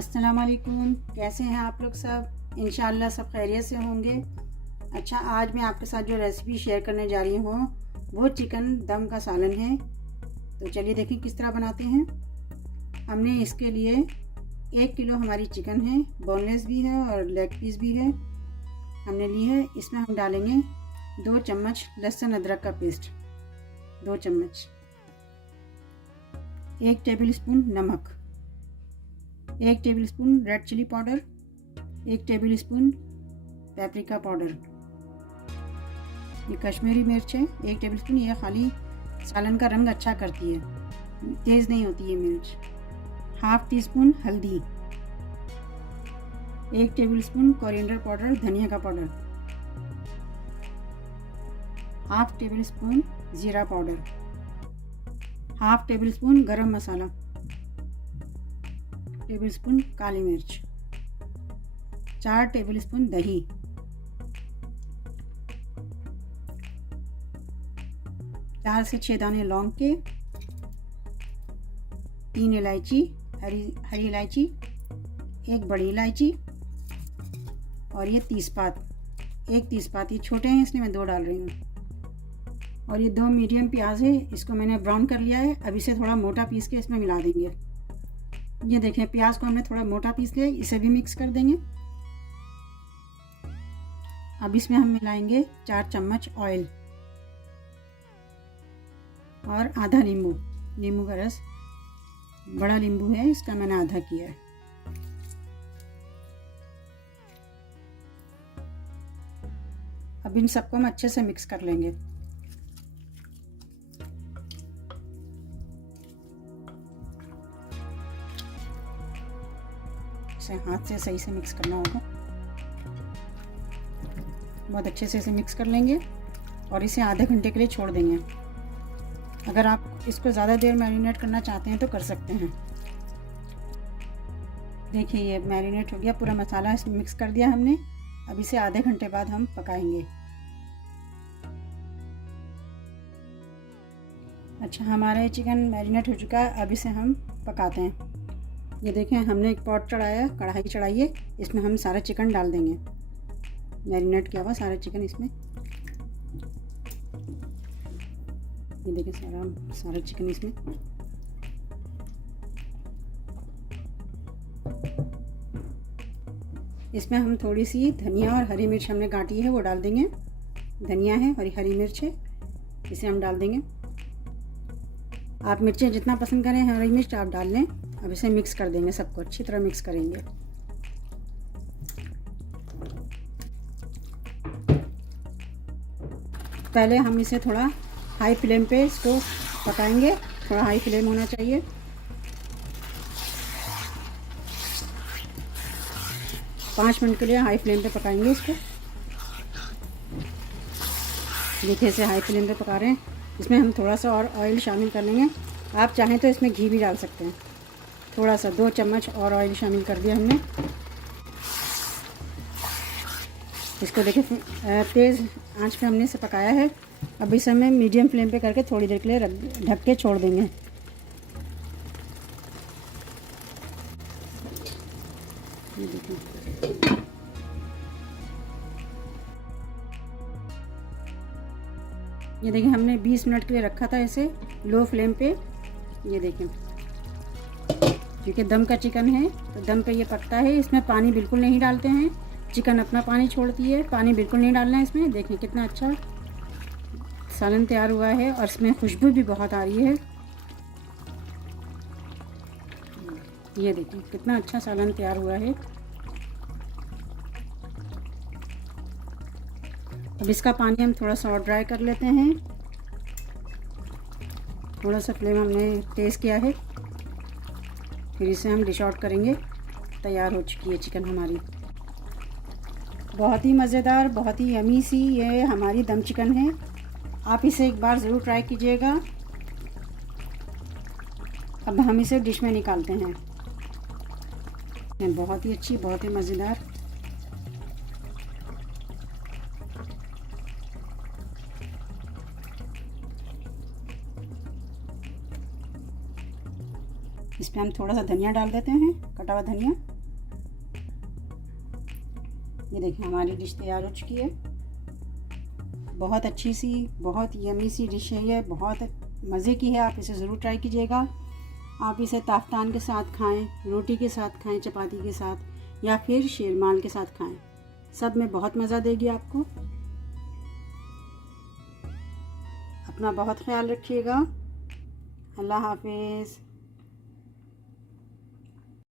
अस्सलाम वालेकुम। कैसे हैं आप लोग सब? इंशाअल्लाह सब खैरियत से होंगे। अच्छा, आज मैं आपके साथ जो रेसिपी शेयर करने जा रही हूँ वो चिकन दम का सालन है। तो चलिए देखें किस तरह बनाते हैं। हमने इसके लिए 1 किलो हमारी चिकन है, बोनलेस भी है और लेग पीस भी है, हमने ली है। इसमें हम डालेंगे 2 चम्मच लहसुन अदरक का पेस्ट, 2 चम्मच, 1 टेबल स्पून नमक, 1 tablespoon red chilli powder, 1 tablespoon paprika powder, ये कश्मीरी मिर्च है 1 टेबल स्पून। ये खाली सालन का रंग अच्छा करती है, तेज़ नहीं होती ये मिर्च। हाफ टी स्पून हल्दी, 1 टेबल स्पून कोरिएंडर पाउडर, धनिया का पाउडर, हाफ टेबल स्पून ज़ीरा पाउडर, हाफ टेबल स्पून गरम मसाला, टेबल स्पून काली मिर्च, 4 टेबल स्पून दही, 4 से 6 दाने लौंग के, 3 इलायची, हरी इलायची, 1 बड़ी इलायची और ये तेज़पात, 1 तेज़पात। ये छोटे हैं इसलिए मैं 2 डाल रही हूँ। और ये 2 मीडियम प्याज है, इसको मैंने ब्राउन कर लिया है। अब इसे थोड़ा मोटा पीस के इसमें मिला देंगे। ये देखें प्याज को हमने थोड़ा मोटा पीस लिया, इसे भी मिक्स कर देंगे। अब इसमें हम मिलाएंगे 4 चम्मच ऑयल और आधा नींबू, नींबू का रस, बड़ा नींबू है इसका मैंने आधा किया है। अब इन सबको हम अच्छे से मिक्स कर लेंगे। इसे हाथ से सही से मिक्स करना होगा। बहुत अच्छे से इसे मिक्स कर लेंगे और इसे आधे घंटे के लिए छोड़ देंगे। अगर आप इसको ज़्यादा देर मैरिनेट करना चाहते हैं तो कर सकते हैं। देखिए ये मैरिनेट हो गया, पूरा मसाला इसमें मिक्स कर दिया हमने। अब इसे आधे घंटे बाद हम पकाएंगे। अच्छा, हमारा चिकन मैरिनेट हो चुका है। अब इसे हम पकाते हैं। ये देखें हमने एक पॉट चढ़ाया, कढ़ाई चढ़ाई है, इसमें हम सारा चिकन डाल देंगे, मैरिनेट किया हुआ सारा चिकन इसमें। ये देखिए सारा चिकन इसमें। इसमें हम थोड़ी सी धनिया और हरी मिर्च हमने काटी है वो डाल देंगे। धनिया है और हरी मिर्च है, इसे हम डाल देंगे। आप मिर्चें जितना पसंद करें हरी मिर्च आप डाल लें। अब इसे मिक्स कर देंगे, सबको अच्छी तरह मिक्स करेंगे। पहले हम इसे थोड़ा हाई फ्लेम पे इसको पकाएंगे, थोड़ा हाई फ्लेम होना चाहिए। पाँच मिनट के लिए हाई फ्लेम पे पकाएंगे इसको। देखिए इसे हाई फ्लेम पे पका रहे हैं। इसमें हम थोड़ा सा और ऑयल शामिल कर लेंगे। आप चाहें तो इसमें घी भी डाल सकते हैं। थोड़ा सा 2 चम्मच और ऑयल शामिल कर दिया हमने। इसको देखिए तेज़ आंच पे हमने इसे पकाया है। अब इसे हमें मीडियम फ्लेम पे करके थोड़ी देर के लिए ढक के छोड़ देंगे। ये देखिए हमने 20 मिनट के लिए रखा था इसे लो फ्लेम पे। ये देखें क्योंकि दम का चिकन है तो दम पे ये पकता है। इसमें पानी बिल्कुल नहीं डालते हैं, चिकन अपना पानी छोड़ती है, पानी बिल्कुल नहीं डालना है इसमें। देखिए कितना अच्छा सालन तैयार हुआ है और इसमें खुशबू भी बहुत आ रही है। ये देखिए कितना अच्छा सालन तैयार हुआ है। अब इसका पानी हम थोड़ा सा और ड्राई कर लेते हैं। थोड़ा सा फ्लेम हमने तेज़ किया है, फिर इसे हम डिश आउट करेंगे। तैयार हो चुकी है चिकन हमारी। बहुत ही मज़ेदार, बहुत ही यमी सी ये हमारी दम चिकन है। आप इसे एक बार ज़रूर ट्राई कीजिएगा। अब हम इसे डिश में निकालते हैं। बहुत ही अच्छी, बहुत ही मज़ेदार। इस पर हम थोड़ा सा धनिया डाल देते हैं, कटा हुआ धनिया। ये देखिए हमारी डिश तैयार हो चुकी है। बहुत अच्छी सी, बहुत यमी सी डिश है ये, बहुत मज़े की है। आप इसे ज़रूर ट्राई कीजिएगा। आप इसे ताफ्तान के साथ खाएं, रोटी के साथ खाएं, चपाती के साथ, या फिर शेरमाल के साथ खाएं। सब में बहुत मज़ा देगी आपको। अपना बहुत ख्याल रखिएगा। अल्लाह हाफिज़।